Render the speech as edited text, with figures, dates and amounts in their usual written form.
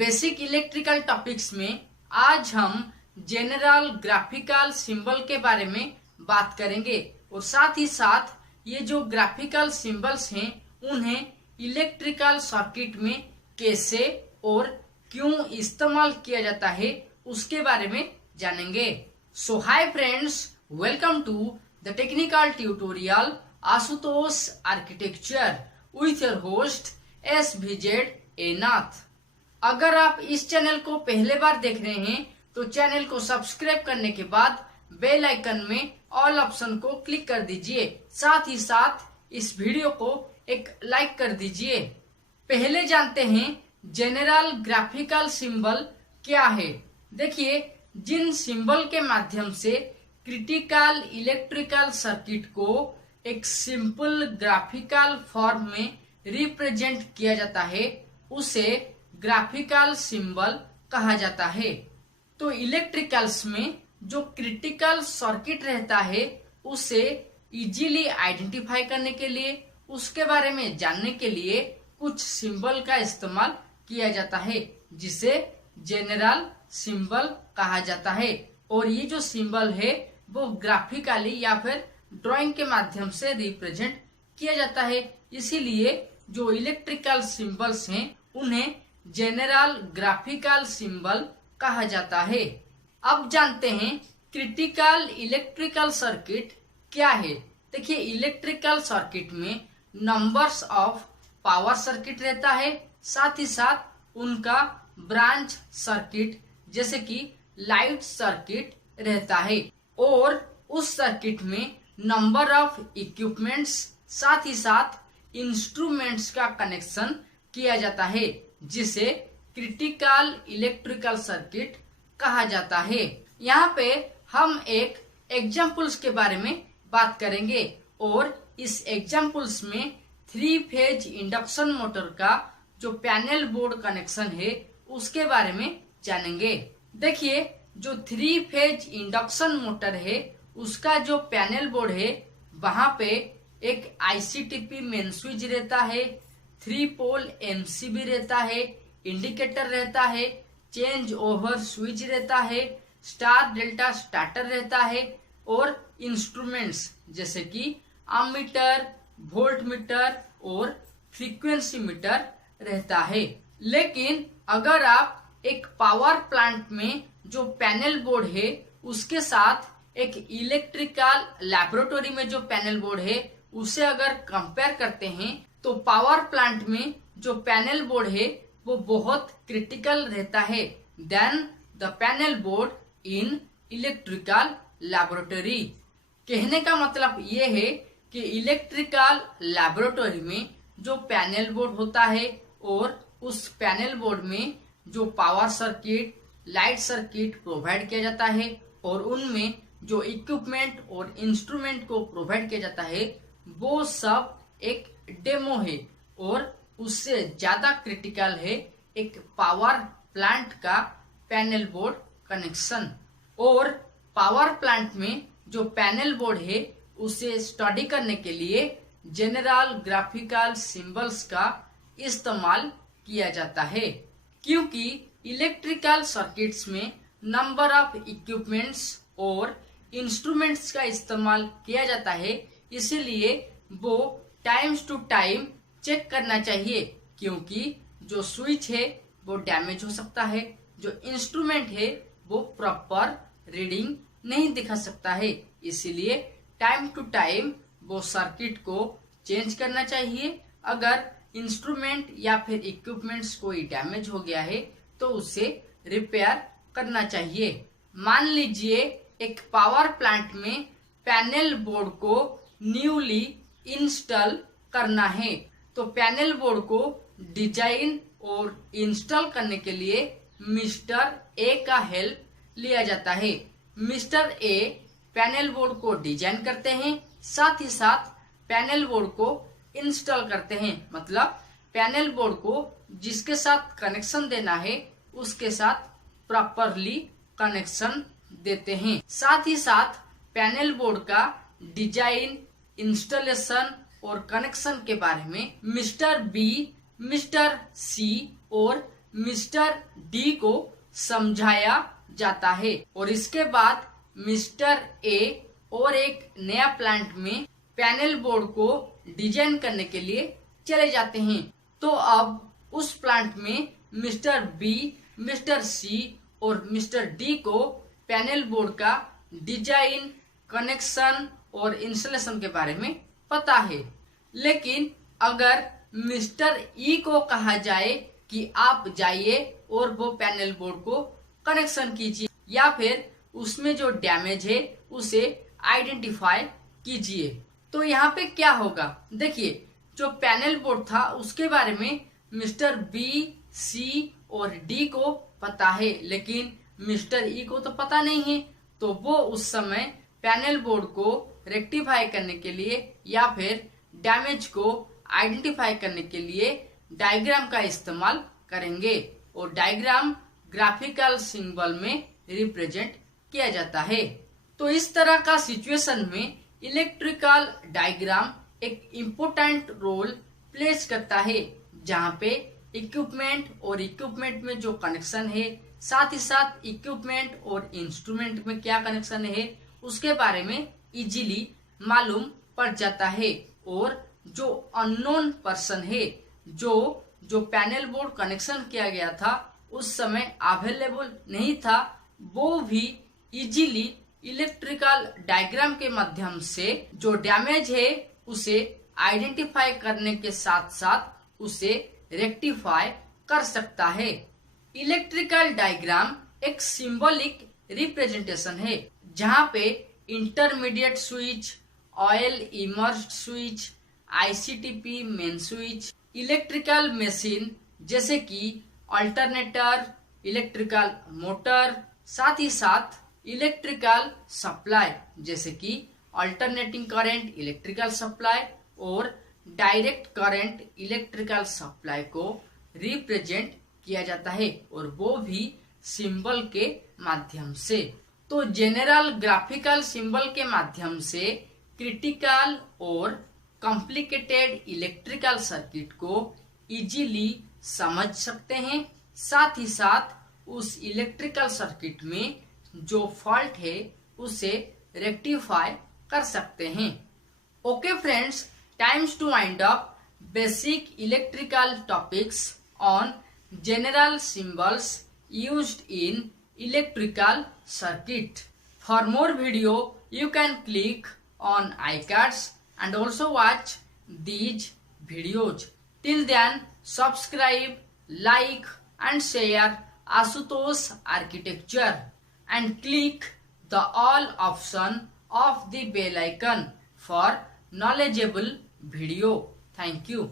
Basic electrical topics में आज हम जनरल ग्राफिकल सिंबल के बारे में बात करेंगे और साथ ही साथ ये जो ग्राफिकल सिंबल्स हैं उन्हें इलेक्ट्रिकल सर्किट में कैसे और क्यों इस्तेमाल किया जाता है उसके बारे में जानेंगे। So hi friends, welcome to the technical tutorial Ashutosh architecture with your host SVZ A Nath. अगर आप इस चैनल को पहले बार देख रहे हैं तो चैनल को सब्सक्राइब करने के बाद बेल आइकन में ऑल ऑप्शन को क्लिक कर दीजिए। साथ ही साथ इस वीडियो को एक लाइक कर दीजिए। पहले जानते हैं जनरल ग्राफिकल सिंबल क्या है। देखिए, जिन सिंबल के माध्यम से क्रिटिकल इलेक्ट्रिकल सर्किट को एक सिंपल ग्राफिकल फॉर्म में रिप्रेजेंट किया जाता है उसे ग्राफिकल सिंबल कहा जाता है। तो इलेक्ट्रिकल्स में जो क्रिटिकल सर्किट रहता है उसे इजीली आइडेंटिफाई करने के लिए, उसके बारे में जानने के लिए कुछ सिंबल का इस्तेमाल किया जाता है जिसे जनरल सिंबल कहा जाता है। और ये जो सिंबल है वो ग्राफिकली या फिर ड्राइंग के माध्यम से रिप्रेजेंट किया जाता है। इसीलिए जो इलेक्ट्रिकल सिंबल्स हैं उन्हें जनरल ग्राफिकल सिंबल कहा जाता है। अब जानते हैं क्रिटिकल इलेक्ट्रिकल सर्किट क्या है। देखिए, इलेक्ट्रिकल सर्किट में नंबर्स ऑफ पावर सर्किट रहता है, साथ ही साथ उनका ब्रांच सर्किट जैसे कि लाइट सर्किट रहता है और उस सर्किट में नंबर ऑफ इक्विपमेंट्स साथ ही साथ इंस्ट्रूमेंट्स का कनेक्शन किया जाता है जिसे क्रिटिकल इलेक्ट्रिकल सर्किट कहा जाता है। यहाँ पे हम एक एग्जाम्पल्स के बारे में बात करेंगे और इस एग्जाम्पल्स में 3 फेज इंडक्शन मोटर का जो पैनल बोर्ड कनेक्शन है उसके बारे में जानेंगे। देखिए, जो 3 फेज इंडक्शन मोटर है उसका जो पैनल बोर्ड है वहां पे एक ICTP मेन स्विच रहता है, 3 पोल MCB रहता है, इंडिकेटर रहता है, चेंज ओवर स्विच रहता है, स्टार डेल्टा स्टार्टर रहता है और इंस्ट्रूमेंट्स जैसे कि अमीटर, वोल्ट मीटर और फ्रीक्वेंसी मीटर रहता है। लेकिन अगर आप एक पावर प्लांट में जो पैनल बोर्ड है उसके साथ एक इलेक्ट्रिकल लैबोरेटरी में जो पैनल बोर्ड है उसे अगर कंपेयर करते हैं तो पावर प्लांट में जो पैनल बोर्ड है वो बहुत क्रिटिकल रहता है then the panel board in electrical laboratory. कहने का मतलब ये है कि इलेक्ट्रिकल लैबोरेटरी में जो पैनल बोर्ड होता है और उस पैनल बोर्ड में जो power circuit, light circuit provide किया जाता है और उनमें जो इक्विपमेंट और इंस्ट्रूमेंट को प्रोवाइड किया जाता है वो सब एक डेमो है और उससे ज्यादा क्रिटिकल है एक पावर प्लांट का पैनल बोर्ड कनेक्शन। और पावर प्लांट में जो पैनल बोर्ड है उसे स्टडी करने के लिए जनरल ग्राफिकल सिंबल्स का इस्तेमाल किया जाता है। क्योंकि इलेक्ट्रिकल सर्किट्स में नंबर ऑफ इक्विपमेंट्स और इंस्ट्रूमेंट्स का इस्तेमाल किया जाता है, इसीलिए वो टाइम्स टू टाइम चेक करना चाहिए क्योंकि जो स्विच है वो डैमेज हो सकता है, जो इंस्ट्रूमेंट है वो प्रॉपर रीडिंग नहीं दिखा सकता है। इसीलिए टाइम टू टाइम वो सर्किट को चेंज करना चाहिए। अगर इंस्ट्रूमेंट या फिर इक्विपमेंट्स कोई डैमेज हो गया है तो उसे रिपेयर करना चाहिए। मान लीजिए एक पावर प्लांट में पैनल बोर्ड को न्यूली इंस्टॉल करना है तो पैनल बोर्ड को डिजाइन और इंस्टॉल करने के लिए मिस्टर ए का हेल्प लिया जाता है। मिस्टर ए पैनल बोर्ड को डिजाइन करते हैं, साथ ही साथ पैनल बोर्ड को इंस्टॉल करते हैं। मतलब पैनल बोर्ड को जिसके साथ कनेक्शन देना है उसके साथ प्रॉपरली कनेक्शन देते हैं। साथ ही साथ पैनल बोर्ड का डिजाइन, इंस्टॉलेशन और कनेक्शन के बारे में मिस्टर बी, मिस्टर सी और मिस्टर डी को समझाया जाता है और इसके बाद मिस्टर ए और एक नया प्लांट में पैनल बोर्ड को डिजाइन करने के लिए चले जाते हैं। तो अब उस प्लांट में मिस्टर बी, मिस्टर सी और मिस्टर डी को पैनल बोर्ड का डिजाइन, कनेक्शन और इंस्टॉलेशन के बारे में पता है। लेकिन अगर मिस्टर ई को कहा जाए कि आप जाइए और वो पैनल बोर्ड को कनेक्शन कीजिए या फिर उसमें जो डैमेज है उसे आइडेंटिफाई कीजिए, तो यहाँ पे क्या होगा? देखिए, जो पैनल बोर्ड था उसके बारे में मिस्टर बी, सी और डी को पता है, लेकिन मिस्टर ई को तो पता नहीं है। तो वो उस समय पैनल बोर्ड को रेक्टिफाई करने के लिए या फिर डैमेज को आइडेंटिफाई करने के लिए डायग्राम का इस्तेमाल करेंगे और डायग्राम ग्राफिकल सिंबल में रिप्रेजेंट किया जाता है। तो इस तरह का सिचुएशन में इलेक्ट्रिकल डायग्राम एक इम्पोर्टेंट रोल प्लेस करता है, जहाँ पे इक्विपमेंट और इक्विपमेंट में जो कनेक्शन है, साथ ही साथ इक्विपमेंट और इंस्ट्रूमेंट में क्या कनेक्शन है उसके बारे में इजीली मालूम पड़ जाता है। और जो अननोन पर्सन है, जो पैनल बोर्ड कनेक्शन किया गया था उस समय अवेलेबल नहीं था, वो भी इजीली इलेक्ट्रिकल डायग्राम के माध्यम से जो डैमेज है उसे आइडेंटिफाई करने के साथ साथ उसे रेक्टिफाई कर सकता है। इलेक्ट्रिकल डायग्राम एक सिंबॉलिक रिप्रेजेंटेशन है, जहाँ पे intermediate switch, oil immersed switch, ICTP main switch, electrical machine जैसे कि अल्टरनेटर, इलेक्ट्रिकल मोटर, साथ ही साथ इलेक्ट्रिकल सप्लाई जैसे कि अल्टरनेटिंग करंट इलेक्ट्रिकल सप्लाई और डायरेक्ट करंट इलेक्ट्रिकल सप्लाई को रिप्रेजेंट किया जाता है, और वो भी सिंबल के माध्यम से। तो जनरल ग्राफिकल सिंबल के माध्यम से क्रिटिकल और कॉम्प्लिकेटेड इलेक्ट्रिकल सर्किट को इजीली समझ सकते हैं, साथ ही साथ उस इलेक्ट्रिकल सर्किट में जो फॉल्ट है उसे रेक्टिफाई कर सकते हैं। Okay friends, times to wind up basic electrical topics on general symbols used in electrical circuit. For more video, you can click on iCards and also watch these videos. Till then, subscribe, like and share Ashutosh Architecture and click the all option of the bell icon for knowledgeable video. Thank you.